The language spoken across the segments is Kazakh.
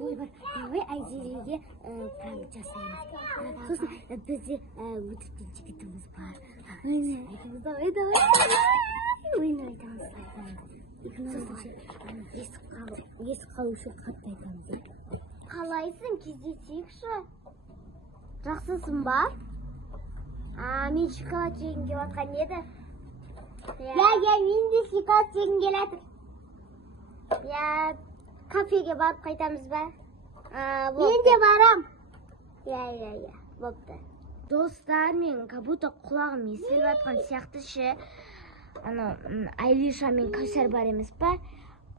ой бар. Ой, Айзереге пранк жасаймыз. Сосын бізде өтіріктен жігітіміз бар. Айтамыз, давай. Ойын айтамыз. Есік қалу үшін қатты айтамыз. Қалайсың, кездесейікші? Жақсысың ба? Мен шоколад жегім келіп жатқан еді. Мен де шоколад жегім келіп жатыр. Кафеге барып қайтамыз ба? Мен де барам. Бопты. Достар, мен кабута құлағым естіліп жатқан сияқты ше. Айлиша мен Кәусар бар емес па?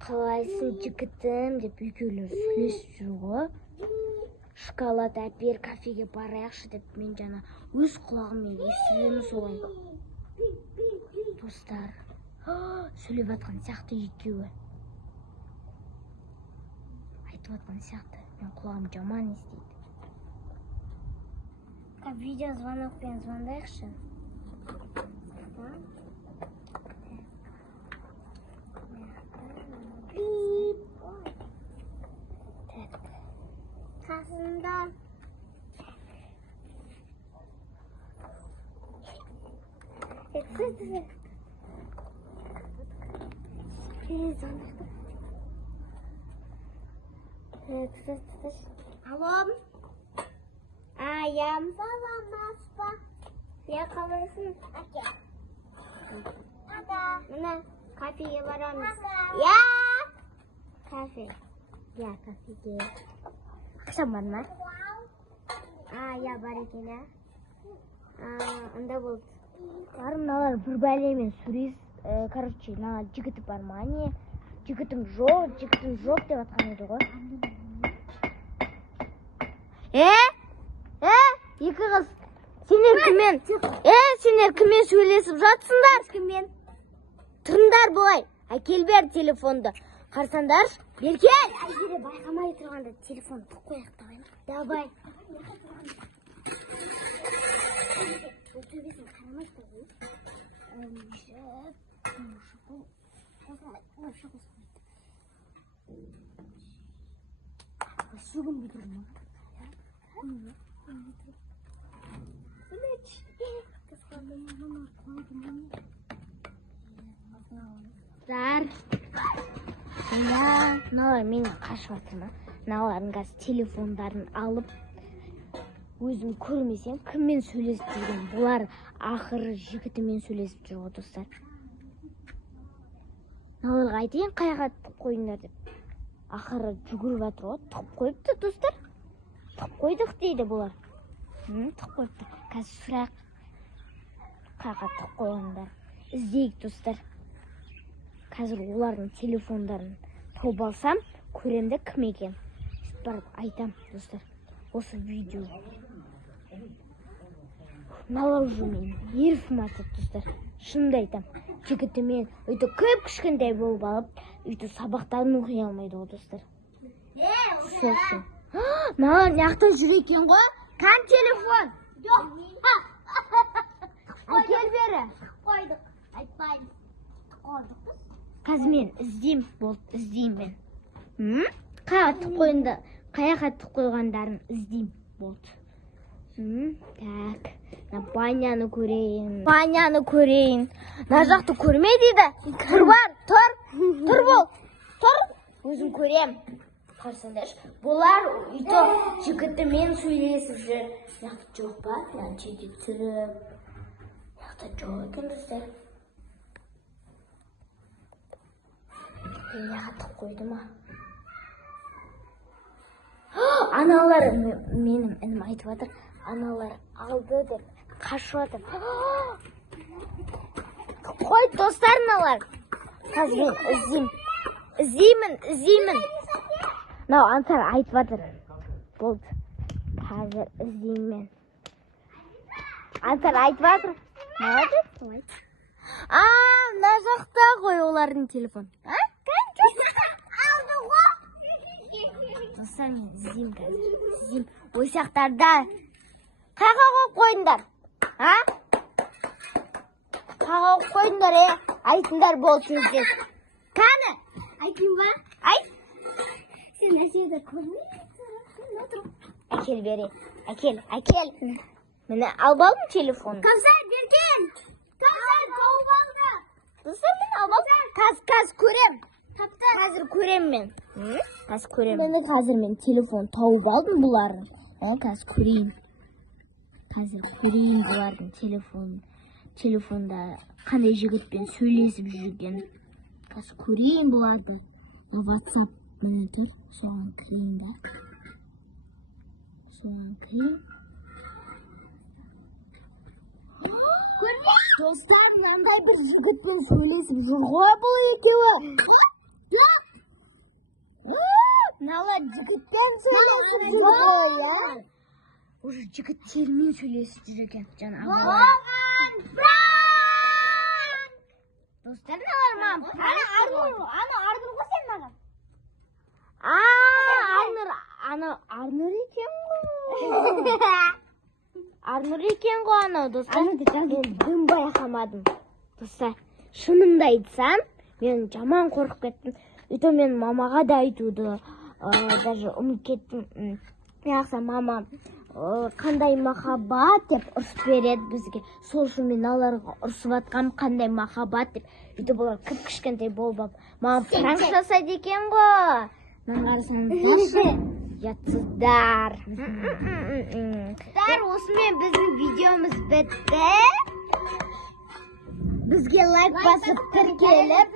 Қалайсың жігітім деп екеулер сөйлесіп жүр ғой. Шоколад әпер, кафеге барайықшы деп мен жаңа өз құлағыммен естідім солай. Достар, сөйлеп жатқан сияқты екеуі. Айтып жатқан сияқты, мен құлағым жаман естиді. Видео звонокпен звондайықшы. Қасында. Алло. Аям. Саламатсызба. Қалайсың? Міне, кафеге барамыз. Кафе. Кафеге. Ақшам бар ма? Бар екен, Онда болды. Мыналар бір бәлемен сөйлес. Короче, жігіті бар ма? Не? Жігітім жоқ деп жатқан еді ғой. Екі қыз. Сендер кіммен сөйлесіп жатсыңдар? Кіммен? Тұрыңдар болай. Әкел бер телефонды. Қарсаңдар, беркел. Айзере байқамай тұрғанда телефон тұқ қояқ тағайын. Давай. Ол төбесін қарамайсы ғой. Шугын бітірді ма? Мыналар менің қашып жатыр ма? Мыналардың қазір телефондарын алып, өзім көрмесем, кіммен сөйлесіп жүрген? Бұлар ақыры жігітімен сөйлесіп жүр ғой, достар. Мыналарға айтайын, қаяға тұқып қойыңдар деп. Ақыры жүгіріп жатыр ғой, тұқып қойыпты, достар. Тұқып қойдық дейді бұлар. Тұқып қойыпты. Қазір сұрақ. Қаяға тұқып қойғандар. Іздейік, достар. Қазір олардың телефондарын тауып алсам, көремді кім екен. Барып айтам, достар. Осы видео. Налау жүрмейін. Ерфім атып, достар. Шынды айтам. Жігітімен өйті көп кішкентай болып алып, өйті сабақтарын оқи алмайды ғой, достар. Сосын. Налар неқта жүр екен ғой? Кән телефон? Жоқ. Әкел бері. Қойдық. Айтпайды. Қойдық біз. Қазір мен іздейм болды, іздейм мен. Қаяға тұқ қойғандарын іздейм болды. Так, баняны көрейін. Нажақты көрме дейді. Тұр бар, тұр бол, тұр. Өзім көрем. Қарсаңдар, бұлар үйті жігітімен сөйлесіп жүр. Яқты жоқ ба? Жеде түріп. Яқты жоқ екен, достар. Яғатып қойды ма? Аналар, менің інім айтып жатыр, аналар алды деп қашып жатыр. Қой, достар, аналар. Қазір мен іздеймін. Антар айтып жатыр. Болды. Қазір іздеймін. Антар айтып жатыр. Молодец. Мына жақта ғой олардың телефон. Алды ғой. Достар, мен іздеймін қазір. Ой сақтарда. Қаға қойып қойыңдар. Қаға қойып қойыңдар, айтыңдар бол тезде. Қаны? Айтың ба? Айт. Сен әседі Әкел бере. Әкел. Мені алып алдым телефон. Кавсар берген. Кавсар тауып алды. Достар, мен алып алдым. Қазір көрем. Қазір көрем мен. Қазір көрем. Қазір мен телефон тауып алдым бұлардың. Қазір көрейін. Бұлардың телефонда қандай жігітпен сөйлесіп жүрген. Қазір көрейін бұларды. WhatsApp міне тұр. Соған кірейін да. Достар, мынандай бір жігітпен сөйлесіп жүр ғой бұл екеуі. Мыналар жігітпен сөйлесіп жүр ғой. Уже жігіттермен сөйлесіп жүр екен. Достар, мыналар маған Арнұр ғой сен маған. Арнұр екен ғой анау, достар. Мен дым байқамадым. Достар, шынымды айтсам, мен жаман қорқып кеттім. Үйті мен мамаға да айтуды, даже ұмыт кеттім. Яқса мама қандай махаббат деп ұрысып береді бізге. Сол үшін мен аларға ұрысып атқам қандай махаббат деп. Үйті бұлар кіп-кішкентай болып, маған пранк жасайды екен ғой. Мен қарасаңыз жатсыздар. Осымен біздің видеомыз бітті. Бізге лайк басып тіркеліп.